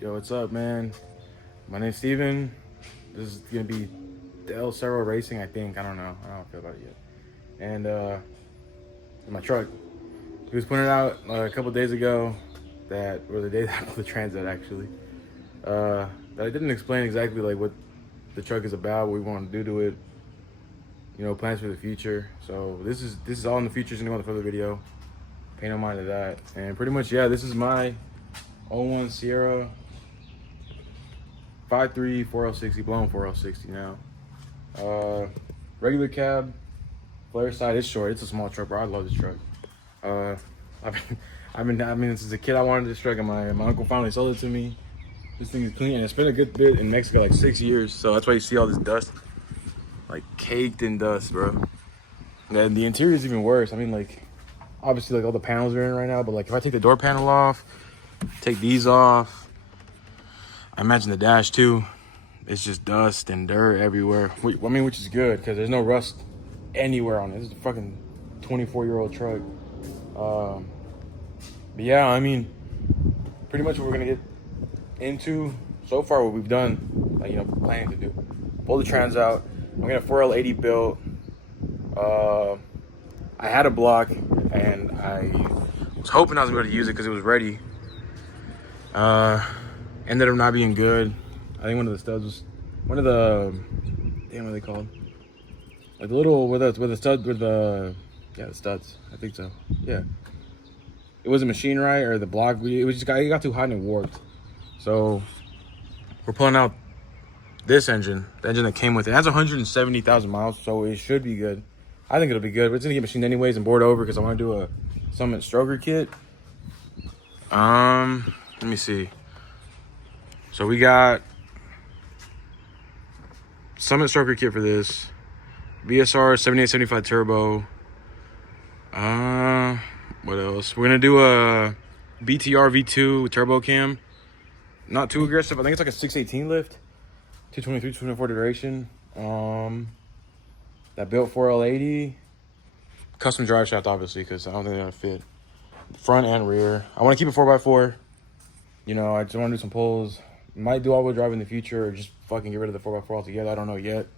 Yo, what's up, man? My name's Steven. This is gonna be Cerro Racing, I think. I don't know. I don't feel about it yet. And my truck. He was pointed out a couple days ago or the day after the transit actually, that I didn't explain exactly like what the truck is about, what we want to do to it. Plans for the future. So this is all in the future. It's gonna go on the further video. Pay no mind to that. And pretty much, yeah, this is my '01 Sierra 5.3 4L60, blown 4L60 now. Regular cab, flare side. It's short. It's a small truck, bro. I love this truck. I've been since a kid. I wanted this truck, and my uncle finally sold it to me. This thing is clean, and it's been a good bit in Mexico, like 6 years. So that's why you see all this dust, like caked in dust, bro. And the interior is even worse. I mean, like obviously, like all the panels are in right now, but like if I take the door panel off, take these off. I imagine the dash too. It's just dust and dirt everywhere. I mean, which is good because there's no rust anywhere on it. This is a fucking 24-year-old truck. But yeah, I mean, pretty much what we're gonna get into so far, what we've done, like, planning to do. Pull the trans out. I'm gonna 4L80 built. I had a block and I was hoping I was able to use it because it was ready. Ended up not being good. I think one of the studs was what are they called? Like the little the studs. I think so. Yeah. It wasn't machined right, or the block. It got too hot and it warped. So we're pulling out this engine, the engine that came with it. It has 170,000 miles, so it should be good. I think it'll be good, but it's gonna get machined anyways and bored over because I want to do a Summit stroker kit. Let me see. So we got Summit stroker kit for this. VSR 7875 turbo. What else? We're gonna do a BTR V2 turbo cam. Not too aggressive. I think it's like a 618 lift, 223, 224 duration. That built 4L80. Custom drive shaft, obviously, because I don't think they're gonna fit front and rear. I want to keep it 4x4. I just want to do some pulls. Might do all-wheel drive in the future, or just fucking get rid of the 4x4 altogether. I don't know yet.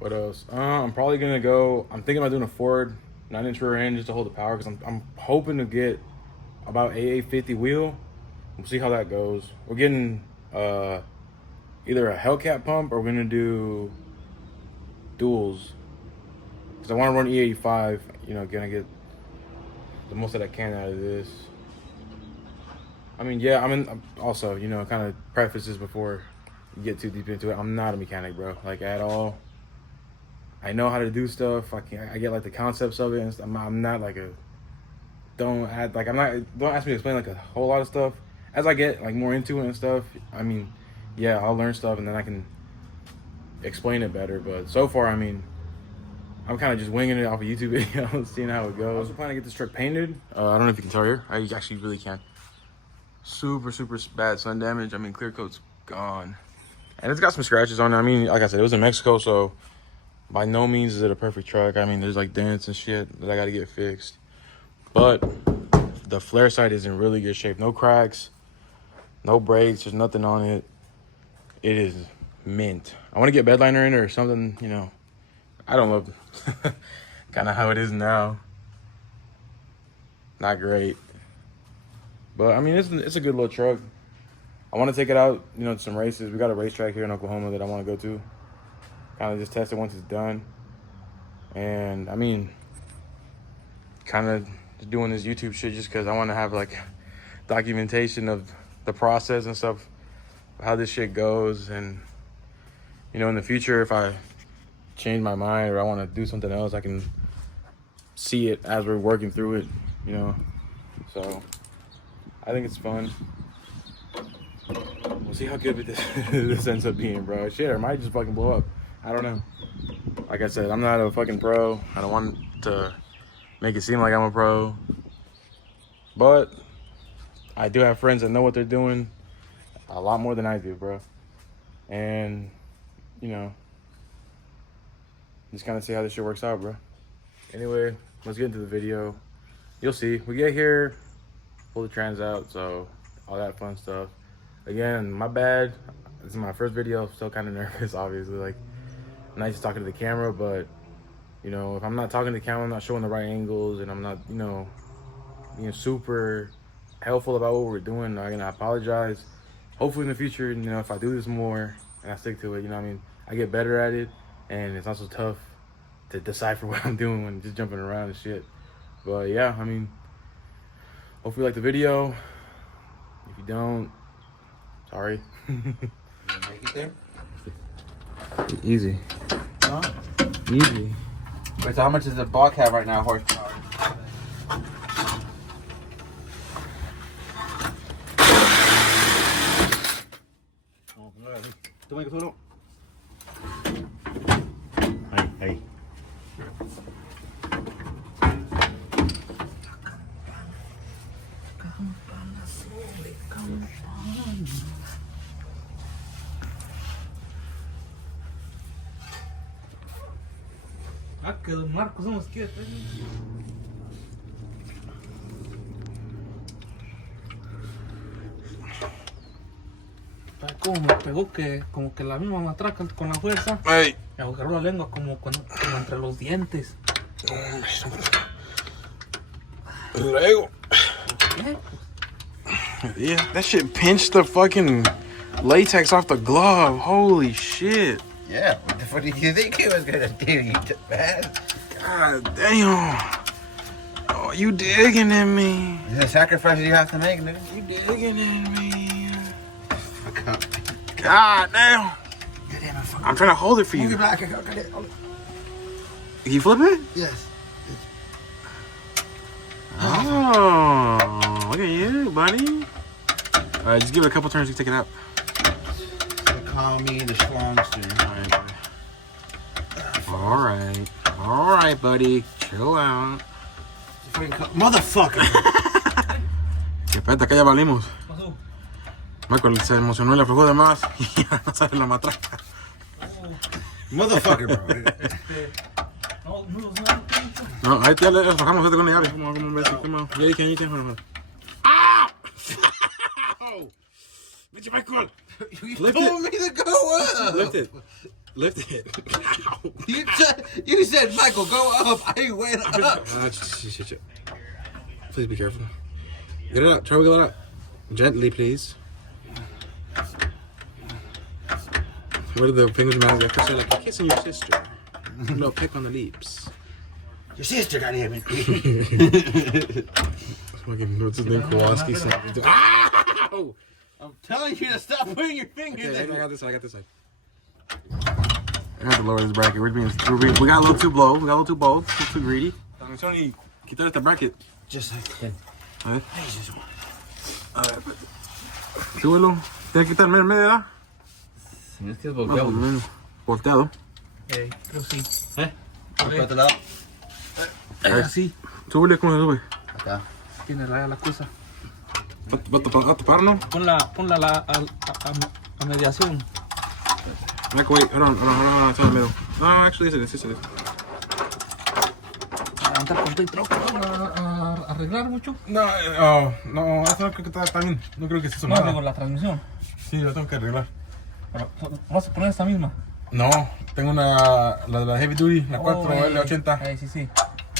What else? I'm probably gonna go. I'm thinking about doing a Ford 9-inch rear end just to hold the power, because I'm hoping to get about AA50 wheel. We'll see how that goes. We're getting either a Hellcat pump, or we're gonna do duals, because I want to run E85. Gonna get the most that I can out of this. I mean, yeah, I'm also, kind of preface this before you get too deep into it. I'm not a mechanic, bro, like at all. I know how to do stuff. I get like the concepts of it, and stuff. I'm not like don't ask me to explain like a whole lot of stuff. As I get like more into it and stuff, I mean, yeah, I'll learn stuff and then I can explain it better. But so far, I mean, I'm kind of just winging it off of YouTube videos, seeing how it goes. I also plan to get this truck painted. I don't know if you can tell here. I actually really can't. Super bad sun damage. I mean, clear coat's gone, and it's got some scratches on it. I mean, like I said, it was in Mexico, so by no means is it a perfect truck. I mean, there's like dents and shit that I got to get fixed, but the flare side is in really good shape. No cracks, no breaks, there's nothing on it. It is mint. I want to get bed liner in or something. I don't know. Kind of how it is now. Not great. But I mean, it's a good little truck. I want to take it out, to some races. We got a racetrack here in Oklahoma that I want to go to. Kind of just test it once it's done. And I mean, kind of just doing this YouTube shit just because I want to have like documentation of the process and stuff, how this shit goes. And in the future, if I change my mind or I want to do something else, I can see it as we're working through it. So I think it's fun. We'll see how good this ends up being, bro. Shit, or it might just fucking blow up. I don't know. Like I said, I'm not a fucking pro. I don't want to make it seem like I'm a pro. But I do have friends that know what they're doing a lot more than I do, bro. And, just kind of see how this shit works out, bro. Anyway, let's get into the video. You'll see. We get here, pull the trans out, so all that fun stuff. Again, my bad. This is my first video. Still kind of nervous, obviously. Like, nice talking to the camera, but you know, if I'm not talking to the camera, I'm not showing the right angles, and I'm not, you know, being super helpful about what we're doing, I'm gonna apologize. Hopefully in the future, you know, if I do this more and I stick to it, you know what I mean, I get better at it, and it's not so tough to decipher what I'm doing when just jumping around and shit. But yeah, I mean, hopefully you like the video. If you don't, sorry. Make it there? Easy. Huh? Easy. Wait, so how much does the block have right now, horsepower? Ahí. Ah, que don Marcos somos quietos. Como me pegó que como que la misma matraca con la fuerza. Hey. Me agujeró la lengua como entre los dientes. Luego. Yeah, that shit pinched the fucking latex off the glove. Holy shit. Yeah, what did you think it was gonna do, you man? God damn. Oh, you digging in me. These are the sacrifices you have to make, nigga. You digging in me. Fuck up. God damn. I'm trying to hold it for Move you. it back. I got it. Can you flip it? Yes. Oh, look at you, buddy. All right, just give it a couple turns to take it out. They call me the schlongster. All right, buddy. Chill out. Motherfucker! Espérate, acá ya valimos. Michael se emocionó y le aflojó de más y ya no sale la matraca. Motherfucker, bro. No, No, ahí ya le aflojamos con la llave. Como un beso. Ya dije, ¡ah! Bitch, Michael! You Lift told it. me to go up! Lift it. You said, Michael, go up. I went up. Shit. Please be careful. Get it out. Try to get it out. Gently, please. What are the fingers man? Like I said, like you're kissing your sister. No, peck on the lips. Your sister, goddammit. Fucking, what's his name? Kowalski. Ow! I'm telling you to stop putting your finger Okay, there. I got this side. I have to lower this bracket. We got a little too low. We got a little too bold. A little too greedy. I'm telling you, quitar esta bracket. Just like that. A ver. A ver, súbelo. Tienes que quitar medio, ¿verdad? Es que es Más o menos. Volteado. creo sí. ¿Por otro lado? Así. Súbele, ¿cómo se sube? Acá. Tiene la cosa. ¿Va a tapar, no? Ponla a mediación. Michael, wait, hold on, it's in the middle. No, actually, it's it. Levantar con todo y troca. Arreglar mucho. No, eso no creo que está bien. No creo que se No, digo, la transmisión. Sí, lo tengo que arreglar. Pero, ¿vas a poner esta misma? No, tengo la de la Heavy Duty, la 4L80. Sí.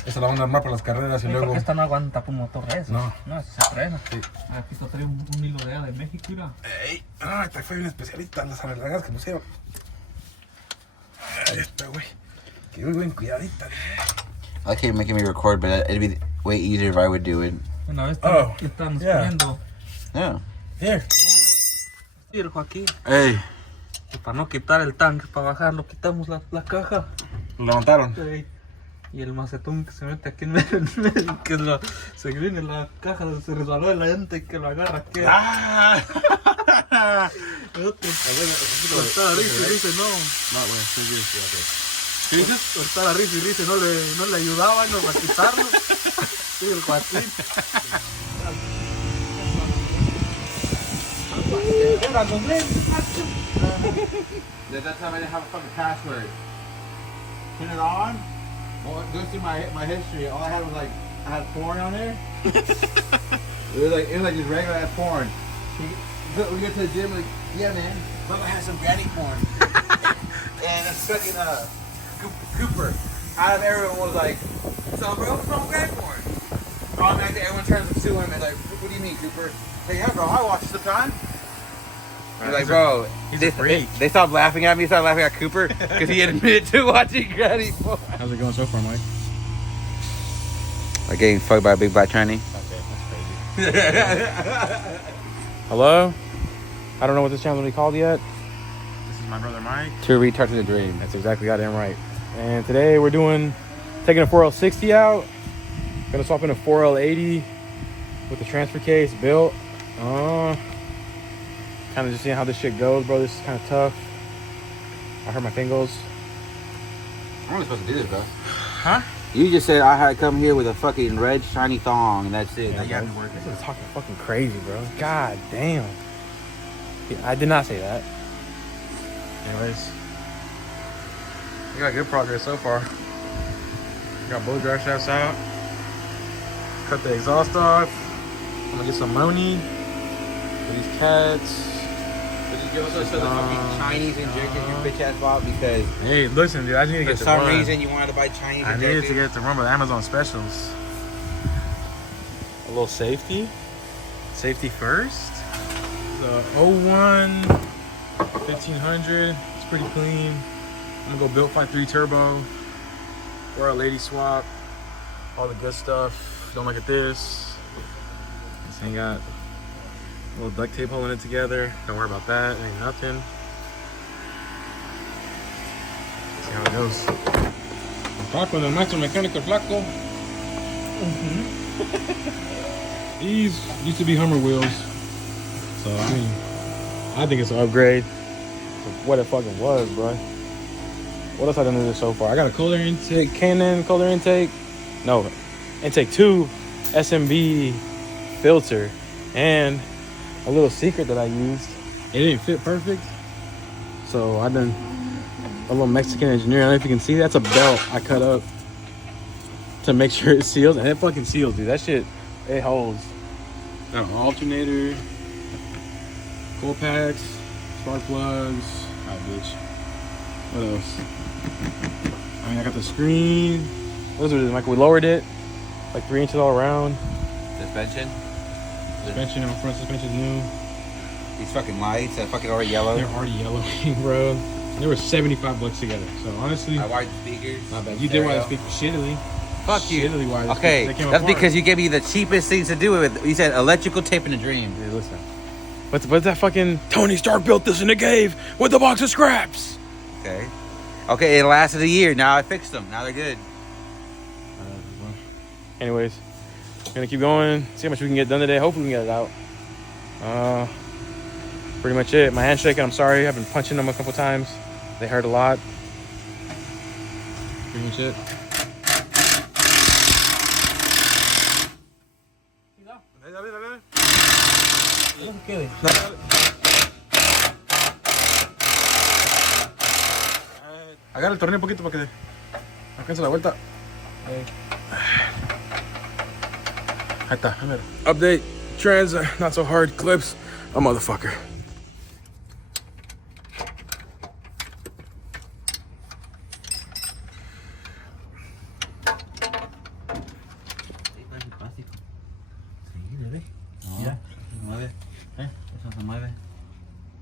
Esa la van a armar para las carreras y luego... Porque esta no aguanta por un motor de eso. No. No, esa se frena. Sí. Aquí está trae un hilo de México, mira. Ey, esta fue una especialista, las arregladas que pusieron. Ahí está, güey. Que muy cuidadita. I like how you're making me record, but it'd be way easier if I would do it. Una vez están poniendo Yeah. Here. circo aquí. Ey, Y para no quitar el tanque, para bajarlo, quitamos la caja. lo levantaron. Y el macetón que se mete aquí en medio, que se viene la caja, se resbaló de la llanta y que lo agarra. ¿Qué? ¡Ah! Cortar la risa y dice no. No, güey, sí. ¿Qué dices? Cortar la risa y dice no le ayudaba no, para quitarlo. Sí, el Joaquín. That's how I didn't have a fucking password. Turn it on. Well, it goes through my history. All I had was I had porn on there. it was like just regular ass porn. We get to the gym, like, yeah, man, Bubba has some granny porn. And it's fucking, Cooper. Out of everyone was like, so, bro, what's wrong with granny porn? Automatically, everyone turns to him and like, what do you mean, Cooper? Hey, yeah, bro, I watch it sometimes. He's like, bro, they stopped laughing at me, started laughing at Cooper, because he admitted to watching granny porn. How's it going so far, Mike? Like getting fucked by a big black tranny. Okay, that's crazy. Hello? I don't know what this channel is called yet. This is my brother Mike. Two retards in a dream. That's exactly goddamn right. And today we're taking a 4L60 out. Gonna swap in a 4L80 with the transfer case built. Kind of just seeing how this shit goes, bro. This is kind of tough. I hurt my fingers. I'm only supposed to do this, bro. Huh? You just said I had to come here with a fucking red shiny thong, and that's it. Yeah, Now you got me working. This is talking fucking crazy, bro. God damn. Yeah, I did not say that. Anyways, we got good progress so far. We got both drive shafts out. Cut the exhaust off. I'm gonna get some money for these cats. You also show the fucking Chinese injector your bitch ass bought because Hey, listen, dude. I just need to get for the some run. reason you wanted to buy Chinese I injector. needed to get the run, but Amazon specials. A little safety. Safety first. The 01 1500. It's pretty clean. I'm gonna go built 5.3 turbo. Or a lady swap. All the good stuff. Don't look at this. This ain't got a little duct tape holding it together. Don't worry about that. Ain't nothing. See how it goes. Flaco, el maestro mecánico Flaco. These used to be Hummer wheels. So, I mean, I think it's an upgrade to what it fucking was, bro. What else I done with this so far? I got a cooler intake, Canon cooler intake. No, intake 2 SMB filter. And a little secret that I used. It didn't fit perfect. So I done a little Mexican engineer. I don't know if you can see. That's a belt I cut up to make sure it seals. And it fucking seals, dude. That shit, it holds. Got an alternator, coil packs, spark plugs. Ah, bitch. What else? I mean, I got the screen. Those are like we lowered it like 3 inches all around. Suspension. Suspension, my front suspension's new. These fucking lights that fucking already yellow. They're already yellowing, bro. They were $75 together. So honestly, I wired the speakers. not bad. You did wire the speaker shittily. Fuck you. Shittily wire the Okay, speakers. They came that's apart. because you gave me the cheapest things to do it with. You said electrical tape in a dream. Dude, listen. What's that fucking Tony Stark built this in the cave with a box of scraps? Okay. Okay, it lasted a year. Now I fixed them. Now they're good. Anyways, gonna keep going. See how much we can get done today. Hopefully we can get it out. Pretty much it. My hand's shaking. I'm sorry. I've been punching them a couple times. They hurt a lot. Pretty much it. Agarra el tornillo un poquito para que alcance la vuelta. Ahí está. Update. Trans not so hard. Clips. A motherfucker. Mira, se mueve. Eso se mueve.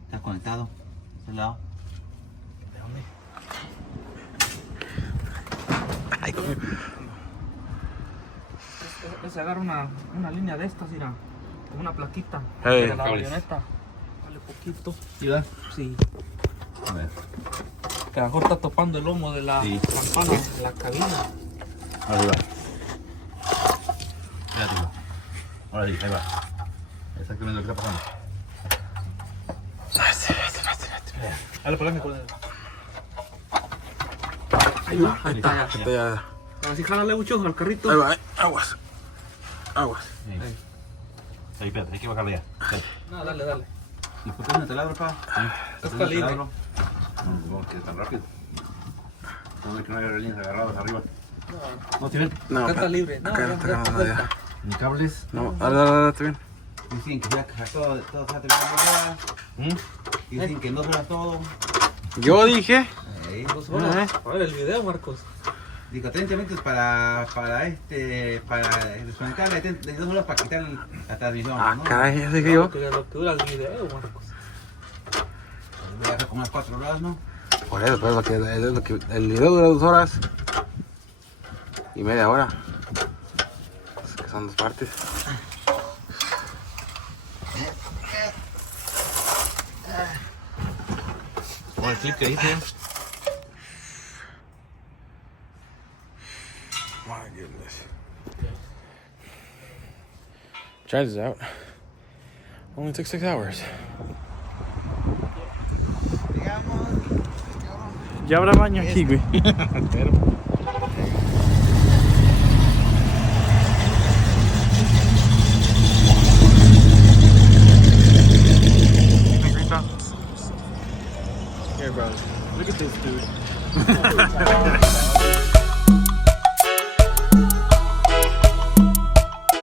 Está conectado. Este lado. ¿De dónde? Se agarra una línea de estas, mira. Como una plaquita. Hey, de la cables. avioneta. Vale poquito. ¿Sí? Sí. A ver. Que a lo mejor está topando el lomo de la Sí. campana de la cabina. Arriba. Espérate. Ahora sí, ahí va. Exactamente lo que está pasando. Dale, ponle con el... Ahí va, ahí está ya. Ya. Así jálale mucho al carrito. Ahí va, aguas. Aguas. Ahí, espérate, hay que bajarle ya. No, dale, dale. ¿Y por qué no te labro, pa? Está libre. No, no, que tan rápido. No, que no haya líneas agarradas arriba. No, ¿sí ven? No, Acá está libre. No, acá no ya está agarrando nada ya. Ni cables. No, dale, está bien. Dicen que ya todo se ha terminado ya. Dicen que en 2 horas todo. Yo dije. Ahí. 2 horas. A ver el video, Marcos. Digo, 30 minutos para desconectarla y 2 horas para quitar la transmisión. Ah, ¿no? caray, ya dije yo. Lo que dura el video, Marcos. Voy a dejar como unas 4 horas, ¿no? Por eso, pues, el video dura 2 horas y media hora. Que son 2 partes. Como el clip que hice. My goodness. Tried this out. Only took 6 hours. Ya habrá baño aquí, güey.